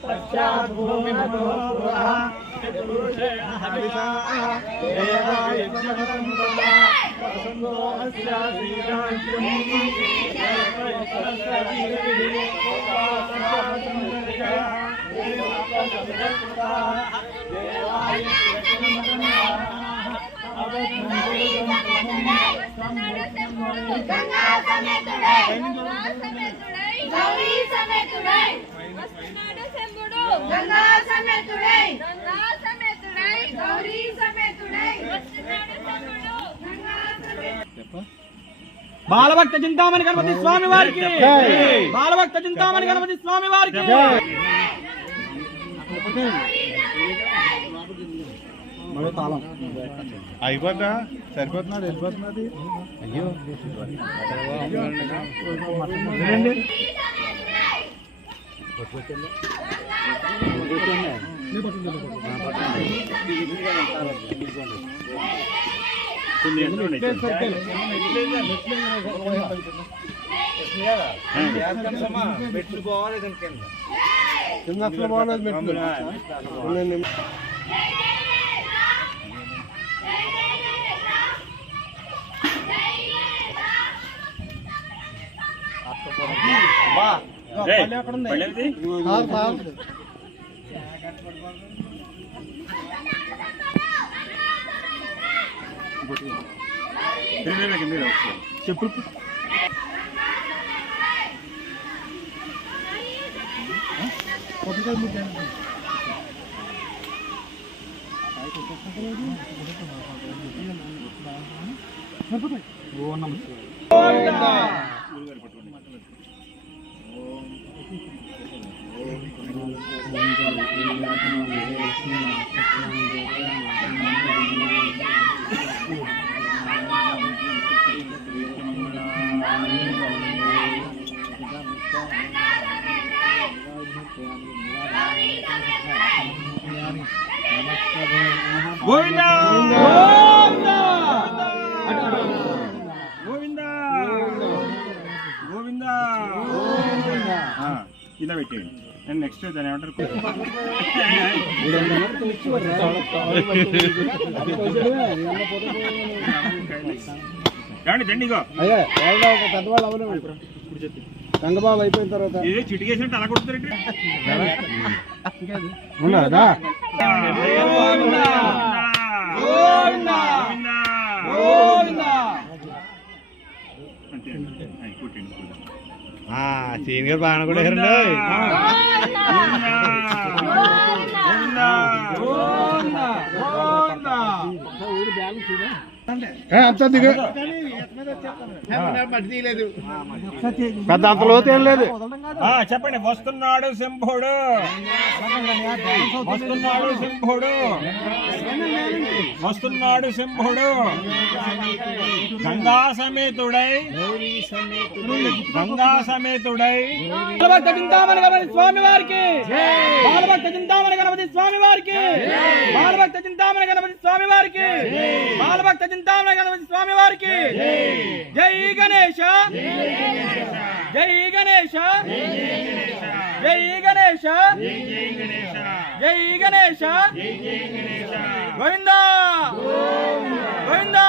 పశ్చాత్ భూమిమతో పురః చతుర్షేణ హవిషా దేవాయ జగతం వసంతో అస్యాసీరాజ్యం గంగా సమేతుడై గంగా సమేతుడై. గౌరీ సమేతుడై. వస్తున్నాడు శంభుడు. గంగా సమేతుడై. గంగా సమేతుడై. గౌరీ సమేతుడై. వస్తున్నాడు శంభుడు. గంగా సమేతుడై బాలభక్త చింతామణి గణపతి స్వామి వారికి. బాలభక్త చింతామణి గణపతి స్వామి వారికి. అయిపోద్దా సరిపోతున్నది వెళ్ళిపోతున్నది అయ్యో. కింద. అసలు బాగోలేదు మెట్లు. ఉండండి. కాదు, కాదు. చెప్పులు గోవిందా! గోవిందా! గోవిందా! ఇలా పెట్టేయండి. నేను నెక్స్ట్ దాని ఏమంటారు? రంగబాబు అయిపోయిన తర్వాత. ఇది చిటికేసినట్టు అలా కొడుతారండి ఉన్నదా గోవిందా. గోవిందా గోవిందా అంతే అండి అయి, కొట్టండి కొట్టండి. సీన్ గారు బాగా కూడా అంత దిగ. పెద్ద అంత లోతు ఏం లేదు. ఆ, చెప్పండి. వస్తున్నాడు శంభుడు వస్తున్నాడు శంభుడు వస్తున్నాడు శంభుడు గంగా సమేతుడై. గంగా సమేతుడై. బాలభక్త చింతామణి గణపతి స్వామి వారికి బాలభక్త చింతామణి గణపతి స్వామి వారికి బాలభక్త చింతామణి గణపతి స్వామి వారికి బాలభక్త చింతామణి గణపతి స్వామి వారికి జై గణేష! జై గణేష! జై గణేష! జై గణేష! గోవిందా! గోవిందా!